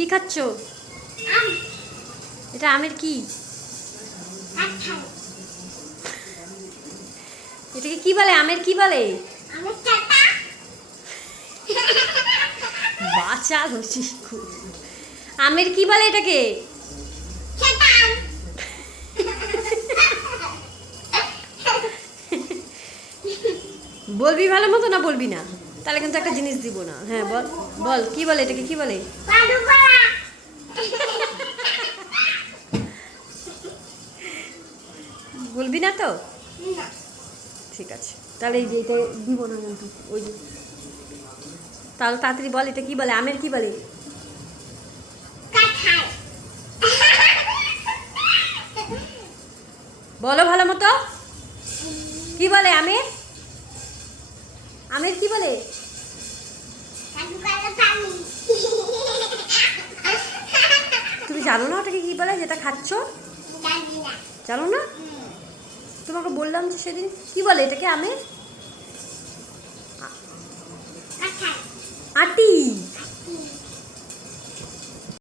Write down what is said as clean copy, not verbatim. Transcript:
কি খাচ্ছ? এটা আমের কি? এটাকে কি বলে? আমের কি বলে? বাচাল হচ্ছিস খুব। আমের কি বলে এটাকে? বলবি ভালো মতো না বলবি না? তাহলে কিন্তু একটা জিনিস দিব না। হ্যাঁ বল বল, কি বলে এটাকে? কি বলে? বলবি না তো? ঠিক আছে, তাহলে এই যে এটা দিব না কিন্তু। ওই যে তাহলে তাড়াতাড়ি বল, এটা কি বলে? আমের কি বলে? বলো ভালো মতো, কি বলে আমের? আমের কি বলে? তুমি জানো না ওটাকে কি বলে যেটা খাচ্ছ? জানো না? তোমাকে বললাম যে সেদিন, কি বলে এটাকে? আমের আটি।